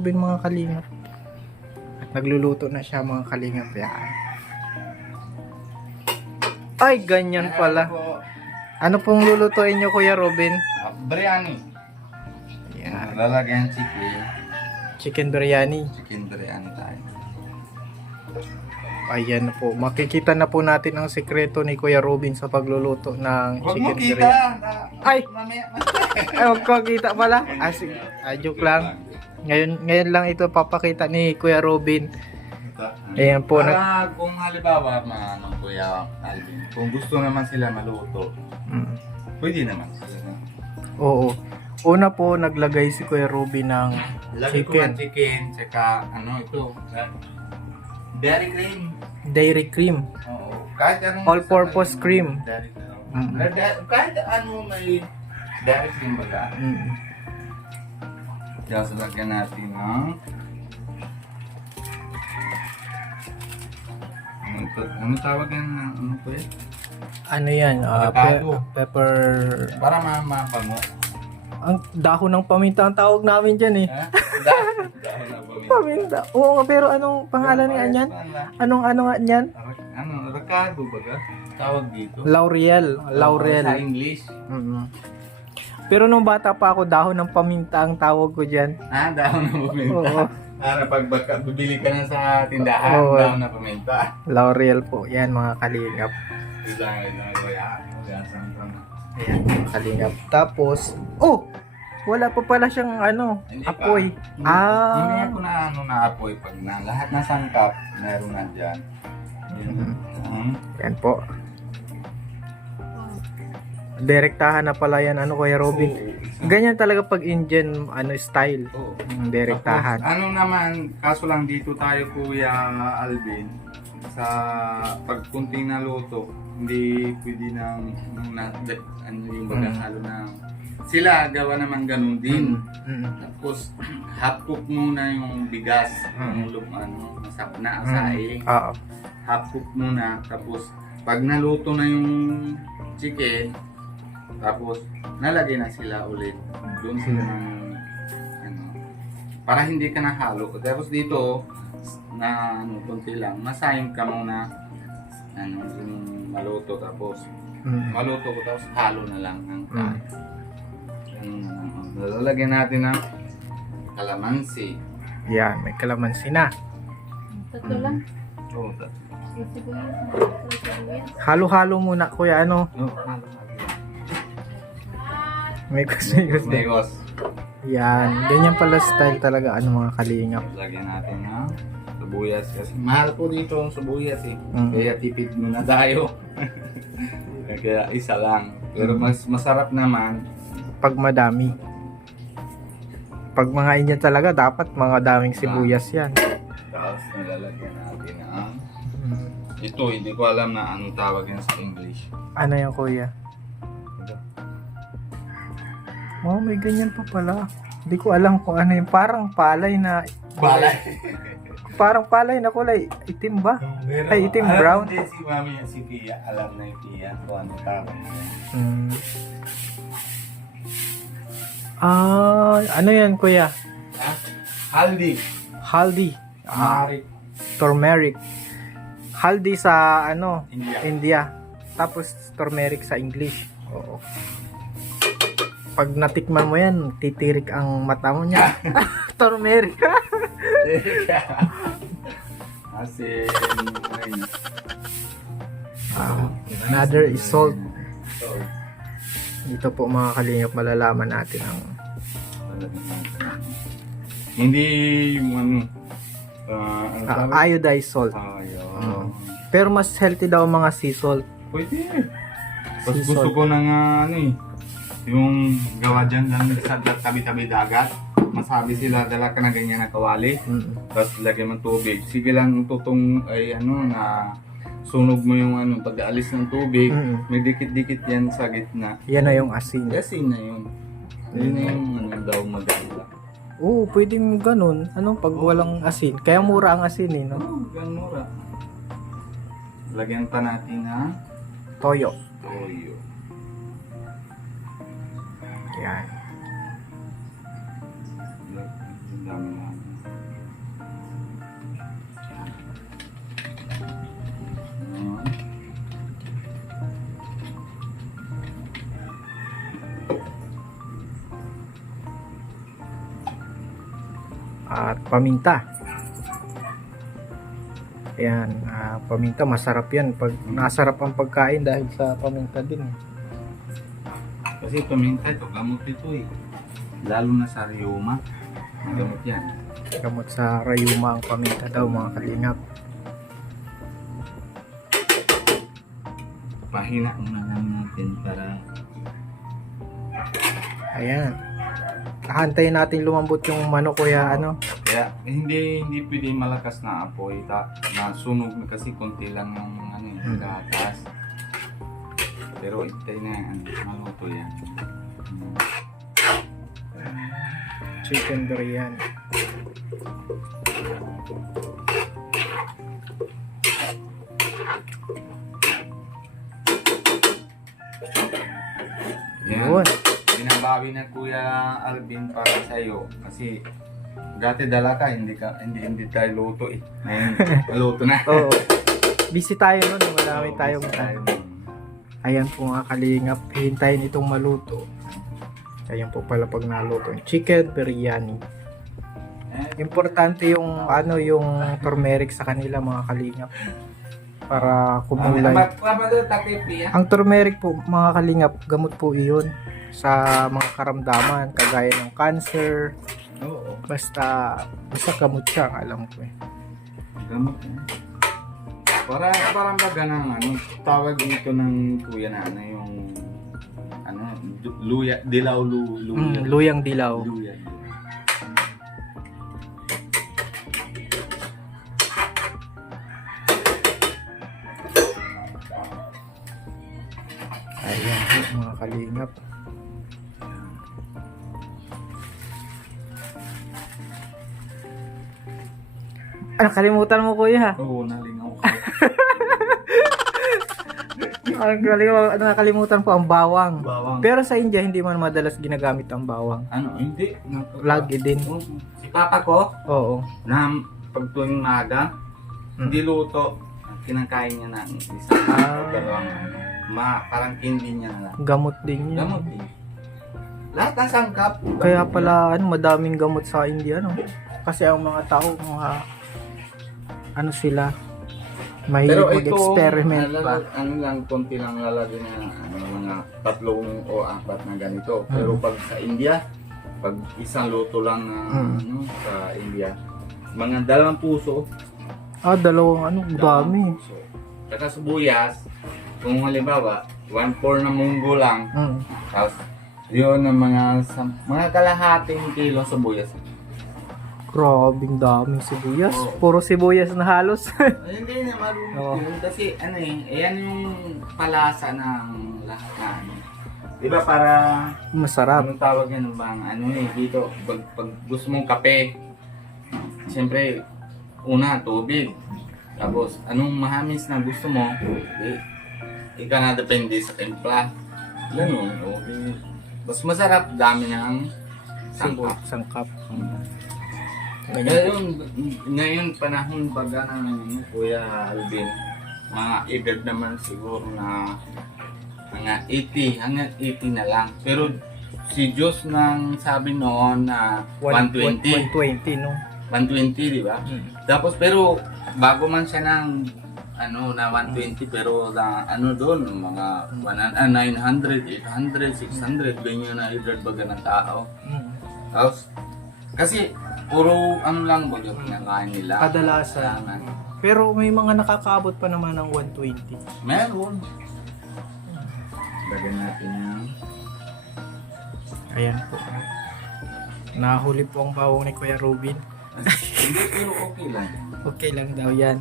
Robin mga kalingap. At nagluluto na siya mga kalingap. Yan. Ay, ganyan pala. Ano pong lulutuin niyo Kuya Robin? Biryani. Yan. Lalagyan chicken. Chicken biryani. Chicken biryani tayo. Ayan na po. Makikita na po natin ang sekreto ni Kuya Robin sa pagluluto ng Huwag mo chicken kita. biryani. Ay! Mamaya. Ay, huwag ko kita pala. Sige. Joke lang. Ngayon lang ito papakita ni Kuya Robin. Ayan po. Para kung halimbawa, Kuya Alvin, kung gusto naman sila maluto, pwede naman sila. Oo. Una po, naglagay si Kuya Robin ng Lagi ko chicken. ng chicken, tsaka ito, dairy cream. Dairy cream. Oo. Kahit anong All-purpose cream. Dairy cream. Mm. Kahit ano may dairy cream baga. Mm. Kaya lagyan natin ng ano tawag yan? Ano po yan? Ano yan? Avocado. Pepper. Para mapango. Ang dahon ng paminta ang tawag namin dyan eh. Ha? Dahon na ba? Paminta. Oo nga, pero anong pangalan nga niyan? Anong ano nga niyan? Ano? Avocado baga? Tawag dito? Laurel. Laurel. Sa English. Mm-hmm. Pero nung bata pa ako, dahon ng paminta ang tawag ko dyan. Ah, dahon na paminta. Oo. Pag bibili ka na sa tindahan, Oo. dahon na paminta. Laurel po. Yan mga kalingap. Ayan mga kalingap. Tapos, wala pa pala siyang ano, Hindi pa. apoy. Hindi ako na apoy pag na lahat na sangkap, meron na dyan. Yan po. Direktahan na pala yan, ano Kuya Robin. Ganyan talaga pag Indian style. Oo. Direktahan. Tapos, ano naman, kaso lang dito tayo Kuya Alvin, sa pag kunting naluto, hindi pwede yung baghalo na sila gawa naman ganun din. Tapos half cook muna yung bigas, yung masap na asaing. Oo. Half cook muna, tapos pag naluto na yung chicken, tapos nalagay na sila ulit. Doon sila ng para hindi ka nahalo. Tapos dito na konti lang, masayang ka muna yung maluto, tapos maluto ko, tapos halo na lang ang kain. Lalagyan natin ng kalamansi. Yan, may kalamansi na. Tatlo lang. Oo, Yung sibuyas. Halo-halo muna Kuya, ano? halo. May gusto. Negos. Yan, ganyan pala style talaga ano mga kalingap. Lagyan natin ng sibuyas kasi mahal po dito ang sibuyas eh. Kaya tipid muna tayo. Kaya isa lang. Pero mas masarap naman Pag madami. Pag mga Indian talaga, dapat mga daming sibuyas yan. tapos nilalagyan natin ang ito, hindi ko alam na anong tawag yan sa English. Ano yan Kuya? Oh, may ganyan pa pala. Hindi ko alam kung ano yung parang palay na Balay. parang palay na kulay itim ba? Ay, itim, brown. Hindi si Mami at si Tia, alam na yung Tia kung ano tawag yan. Ano yan Kuya? Ha? Haldi. Haldi. Marik. Turmeric. Haldi sa India. India. Tapos turmeric sa English. Oo. Pag natikman mo yan, titirik ang mata mo niya. Turmeric. Kasi Another is salt. Dito po mga kalingap, malalaman natin ang hindi yung iodized salt. Ayun. Pero mas healthy daw mga sea salt. Pwede. Tapos Sea gusto salt. ko ng yung gawa dyan lang sa tabi-tabi dagat. Masabi sila, dala ka na ganyan na kawali. Tapos lagyan ng tubig. Sige lang tutong na sunog mo yung pag-aalis ng tubig. May dikit-dikit yan sa gitna. Yan na yung asin. Asin na yun. Yun na yung daw maganda. Oo, pwedeng ganun. Pag walang asin? Kaya mura ang asin eh, no? Gan mura. Lagyan pa natin ng Toyo. toyo. Yan. Ang dami na. at paminta. Ayan, paminta masarap yan. Pag nasarap ang pagkain dahil sa paminta din. Kasi paminta ito, gamot ito eh. Lalo na sa rheuma. Gamot yan. Gamot sa rayuma ang paminta daw mga kalingap. Pahina muna lang natin para Ayan. Hahantayin natin lumambot yung manok kuya ano. kaya hindi pwede malakas na apoy na sunog na kasi konti lang ng ano yung gatas. Pero itay na yan, maluto yan. Chicken biryani. Yan. Yun. Binabawi na Kuya Alvin para sa iyo kasi dati dala ka hindi tayo luto eh. Ngayon maluto na. Oo. Busy tayo nun. Marami tayong Ayan po mga kalingap. Hintayin itong maluto. Ayan po pala pag naluto. Chicken biryani. Importante yung ano yung turmeric sa kanila mga kalingap. Para kumulay. Ang turmeric po mga kalingap, gamot po iyon sa mga karamdaman kagaya ng cancer. Oo. Basta gamot siya, alam ko eh. Gamot yan. Parang baga ng ano, tawag dito ng kuya na ano yung ano, luya, dilaw luya. Luyang dilaw. Luya. Ayan po mga kalingap. Kalimutan mo kuya. Oo, nalingaw ko. Nakalimutan ko ang bawang. Bawang. Pero sa India hindi man madalas ginagamit ang bawang. Ano, hindi. Lagi din. Si papa ko, Oo. na pag tuwing maga, hindi luto. Kinakain niya na isa. Ah. Dalawang ano. Parang candy niya na lang. Gamot din yun. Gamot din. Lahat ng sangkap. Kaya pala madaming gamot sa India no. Kasi ang mga tao ano sila mahilig mag-experiment pa. Ano lang, konti lang lalagyan na mga 3 o 4 na ganito. Pero pag sa India, pag isang luto lang ano, sa India, mga 2 puso. Dalawang dami. Puso. Saka sibuyas, kung halimbawa, 1/4 na munggo lang, tapos yun ang mga kalahating kilo sibuyas. Grabing daming sibuyas. Oo. Puro sibuyas na halos. Ay, hindi na marunong Oo. yun kasi ano ayan yung palasa ng lahat na ano. Diba para, Masarap. anong tawag yan bang, dito, pag gusto mong kape, siyempre, una, tubig. Tapos, anong mahamis na gusto mo, ika na depende sa timpla. Ganun, okay. Mas masarap, dami ng sangkap. Sangkap. Ngayon panahon pag Kuya Alvin, mga edad naman siguro na mga 80, hanggang 80 na lang. Pero si Diyos nang sabi noon na 120. 120 no. 120, di ba? Tapos pero bago man siya ng na 120 pero na doon mga 900, 800, 600 ganyan na edad baga ng tao. Tapos kasi puro lang ba yung pinakain nila? Kadalasan. Pero may mga nakakaabot pa naman ng 120. Meron. Lagyan natin yan. Ayan po. Nahuli po ang bawang ni Kuya Robin. Hindi, pero okay lang. Okay lang daw yan.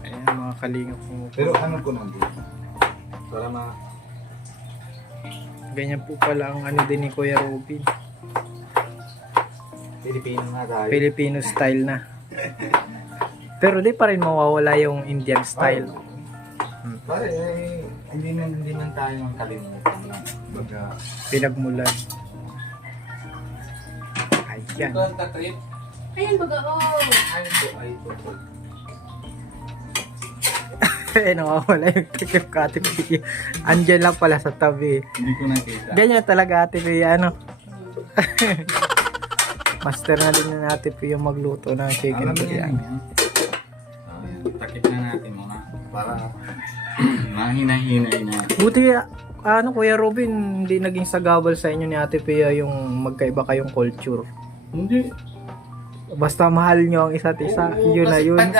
Ayan mga kalingap po. Pero ano ko nandito? Para Ganyan po pala ang din ni Kuya Robin. Pilipino na tayo. Filipino style na. Pero di pa rin mawawala yung Indian style. Pare, hindi man tayo ang kalimutan lang. Baga, Pinagmulan. Ayan. ito ang tatrip. Ayun baga, Ay ito. Nawawala yung takip ka Ate Pia. Andyan lang pala sa tabi. Hindi ko nakita. Ganyan talaga Ate Pia, Master na din na natin po yung magluto ng chicken Alam mo yan. biryani. Takip na natin muna para mahina-hinay na. Buti, Kuya Robin, hindi naging sagabal sa inyo ni Ate Pia yung magkaiba kayong culture. Hindi. Basta mahal nyo ang isa't isa, yun na kasi yun. pag,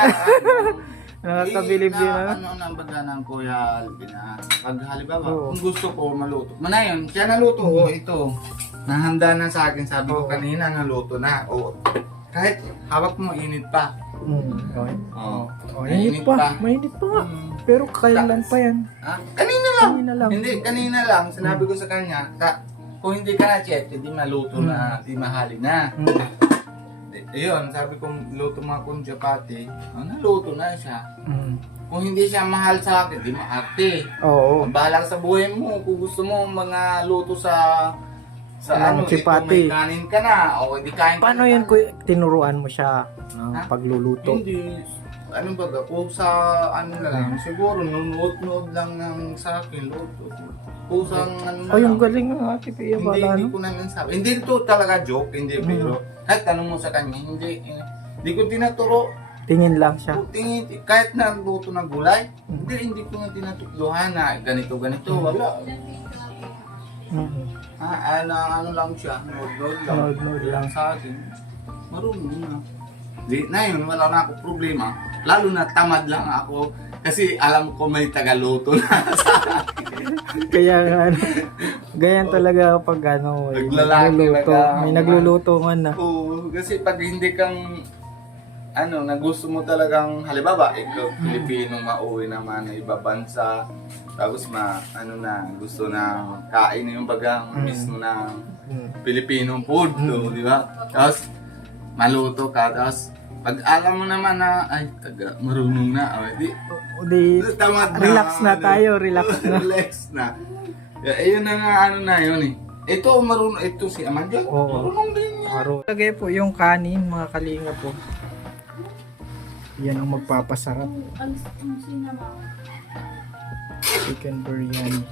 Nakakabilib yun, ha? Ano nang baga ng Kuya Alvin, ha? Pag halimbawa, Oo. kung gusto ko maluto. Manayon, siya naluto ko ito. Nahanda na sa akin, sabi ko Oo. kanina, naluto na. O, kahit hawak mo, init pa. Okay. Oo. Mainit pa. Mainit pa nga. Pero kailan pa yan? Ah, kanina lang. Kanina lang. Hindi, kanina lang. Sinabi ko sa kanya, kung hindi ka na chef, hindi maluto na, hindi mahali na. Ayun, sabi ko, luto mga kong chapati. Naluto na siya. Kung hindi siya mahal sa akin, di maarte. Oo. Bahala ka sa buhay mo. Kung gusto mo mga luto sa Chapati. may kanin ka na. O hindi kain ka Paano na. yan, Kuya? Tinuruan mo siya ng Ha? pagluluto? Hindi. Ano ba ga? Kung sa ano na lang, siguro nunood lang ng sa akin, luto. Kung sa ano na Oh, yung lang. galing ng Ate Pia Hindi, pala, hindi no? ko naman sabi. Hindi ito talaga joke, hindi pero. Kahit tanong mo sa kanya, hindi ko tinaturo. Tingin lang siya. Tingin, kahit na luto ng gulay, hindi ko na tinatutluhan na ganito, wala. Ano lang siya, nood lang. Nood lang. Sa akin, marunong na. Na yun, wala na ako problema. Lalo na tamad lang ako. Kasi alam ko may tagaluto na sa akin. Kaya nga, ganyan talaga pag may Naglalaki nagluluto. talaga. May nagluluto man na. Oo, kasi pag hindi kang na gusto mo talagang halimbawa ikaw Pilipino mauwi naman na iba bansa tapos gusto na kain yung bagang mismo na Filipino food di ba? Tapos maluto ka tapos pag alam mo naman na ay marunong na di tamad na Relax na tayo, relax na. relax na ayun na nga na yun ito marunong ito si Amadyo Oo. marunong din yan. Lagay po yung kanin, mga kalinga po. Yan ang magpapasarap. Alis ang sinama. Chicken biryani.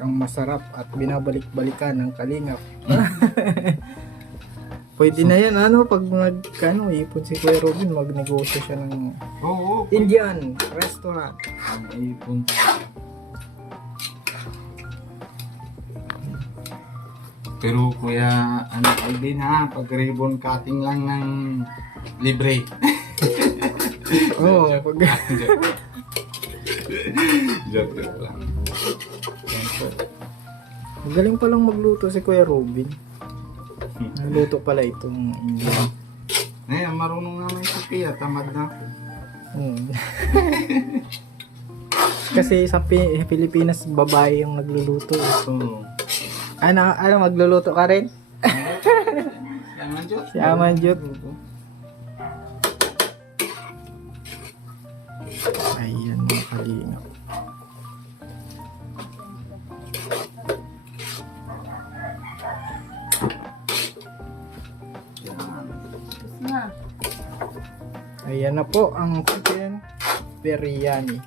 Ang masarap at binabalik-balikan ng kalingap. Pwede na yan, pag ipon si Kuya Robin, magnegosyo siya ng Oo. Indian restaurant. Ang ipon. Pero kuya, Alvin ha, pag ribbon cutting lang ng libre. Oo, pag... Joke lang. Magaling palang magluto si Kuya Robin. Nagluto pala itong Indian. Ngayon, marunong naman si Pia, tamad na ako. Kasi sa Pilipinas, babae yung nagluluto. Oo. Ano, magluluto ka rin? Yaman Diyos. Si Amanjot. Ayan mga kalingap. Tapos na. Ayan na po ang chicken biryani.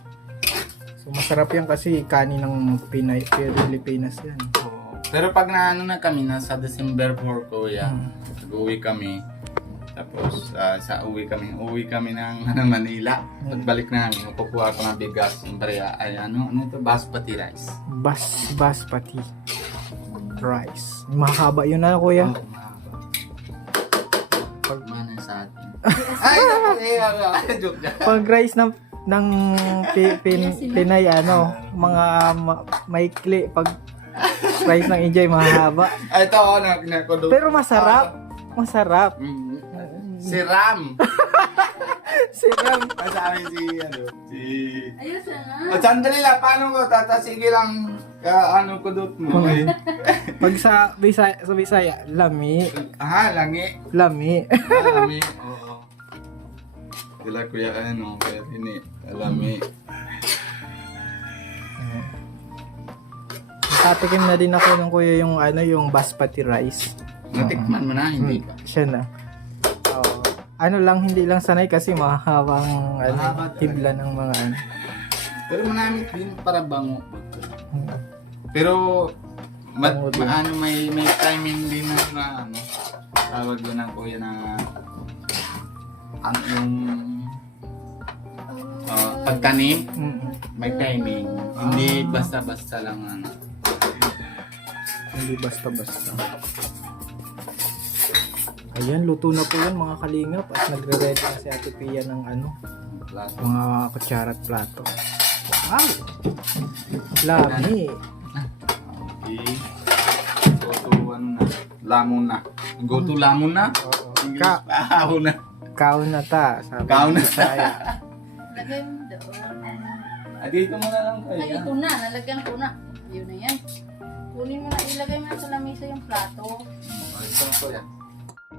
So masarap yan kasi kanin ng Pilipinas yan. Oo. Pero pag na kami, nasa December 4 kuya, nag-uwi kami. Tapos uwi kami ng Manila. Pagbalik namin, kukuha ko ng bigas, yung barya, ay ano ito, basmati rice. Basmati rice. Mahaba yun na kuya. Oo, mahaba. Pagmana sa atin. Ay, joke na. Pag rice ng Pinay mga maikli, pag rice ng India mahaba. Ay, ito ako na Pero masarap. Masarap. Si Ram. Siram. Sabi si Ayos na. O, sandali lang, paano ko? Sige lang, kudot mo. Pag sa Bisaya, lami. Langi. Lami. Lami, oo. Sila kuya, kaya ini, lami. Tatikim na din ako ng kuya yung basmati rice. Natikman mo na, hindi pa. Siya na. Hindi lang sanay kasi mahabang Mahaba talaga. hibla ng mga Pero manamit din para bango. Pero Bango din. may timing din na tawag yun ng kuya na ang yung pagtanim, may timing. Hindi basta-basta lang ano. Hindi basta-basta. Ayan, luto na po yan mga kalingap at nagre-ready na si Ate Pia ng ano, Plato. mga kutsara at plato. Wow! Lami! Okay. Go to ano na. Lamon na. Go to lamon na? Oo. English pa. Ahon na. Kaon na ta. Sabi Kaon na. ng Bisaya. Lagay mo doon. Dito mo na lang Ay, kaya. ito na. Nalagyan ko na. Yun na yan. Kunin mo na. Ilagay mo na sa lamesa yung plato. Ito na kuya.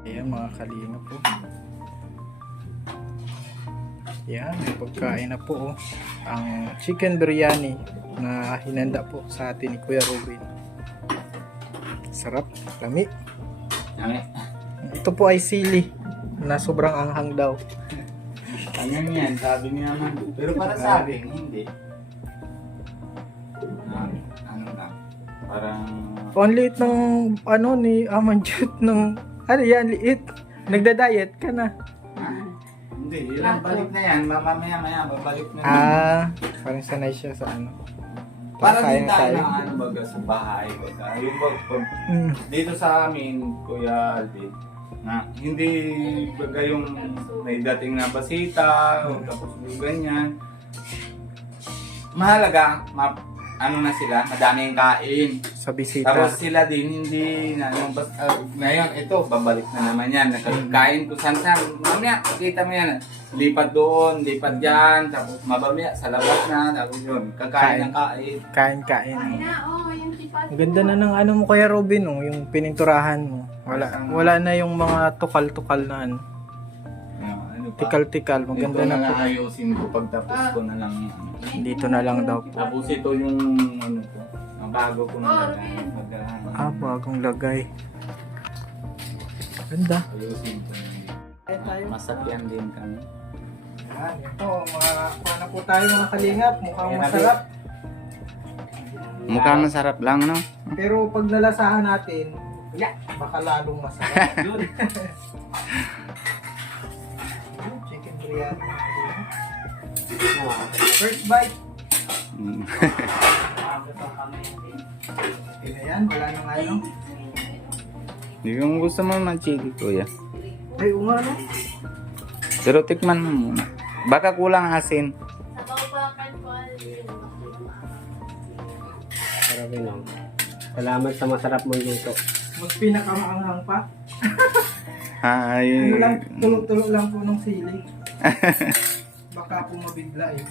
Ayan mga kalingap po. Yan, may pagkain na po oh. Ang chicken biryani na hinanda po sa atin ni Kuya Robin. Sarap, lami. Ano? Ito po ay sili na sobrang anghang daw. Ano yan? Sabi niya naman. Pero para sa akin, hindi. Ano lang. Parang... Ang liit ng ano ni Amanjut ng ano yan, liit. Nagda-diet ka na. Hindi, ilang balik na yan. Mamaya, babalik na. Parang sanay siya sa ano. Para Kakain din tayo tayo. ng ano baga sa bahay. Baga. Yung Mm. dito sa amin, Kuya Alvin, na hindi baga yung may dating na basita o tapos yung ganyan. Mahalaga, ano na sila, madaming kain. Sa bisita. Tapos sila din hindi na yung ngayon ito babalik na naman yan. Nagkain ko saan. Mamaya kita mo yan. Lipat doon, lipat diyan, tapos mabamaya sa labas na, tapos yun, kakain ng kain. Kain-kain. Ay na, oh, yung tipat. Ang ganda na ng ano mo Kuya Robin, oh, yung pininturahan mo. Wala na yung mga tukal-tukal na ano. Ano pa? Tikal-tikal, maganda Dito na na po. lang ayusin ko pagtapos ko na lang. Dito na lang daw po. Tapos ito yung ano ko, ang bago ko na lagay. Bagong lagay. Ganda. Ayusin ko na. Masakyan din kami. Yan, ito, kuha na po tayo mga kalingap. Mukhang Ayan, masarap. Mukhang masarap lang, no? Pero pag nalasahan natin, baka lalong masarap. Yun. Chicken biryani. First bite. Okay na yan, wala nang ano. Hindi ko gusto mo man-chili, kuya. Ay, no? Pero tikman mo muna. Baka kulang asin. Sabaw pa kan po. Sarap yun, oh. Salamat sa masarap mong luto. Mas pinakamaanghang pa. Ay. Ano lang, tulog-tulog lang po ng sili. Baka po mabigla eh.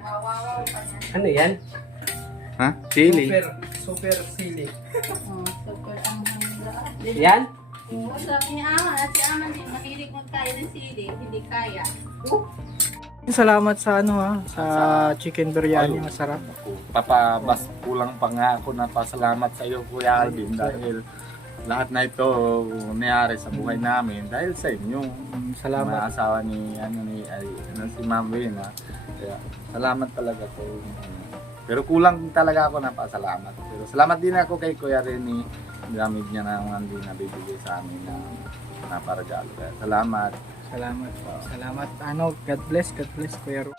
Wawaw pa yan. Ano yan? Ha? Chili? Super sili. Oh, super ang hangga. Yan? Oo, sabi ni Ama, at si Ama din, mahilig magkaya ng sili, hindi kaya. Salamat sa ano ha, sa chicken biryani, masarap. Papabas kulang pa nga ako na pasalamat sa iyo, Kuya Alvin, dahil lahat na ito nangyari sa buhay namin dahil sa inyo. Salamat. Mga asawa ni si Ma'am Win, ha. Kaya salamat talaga po. Pero kulang talaga ako na pasalamat. Pero salamat din ako kay Kuya Rene. Gamit niya na ang hindi nabibigay sa amin na para regalo. Kaya salamat. Salamat po. Salamat. Ano, God bless Kuya Ro.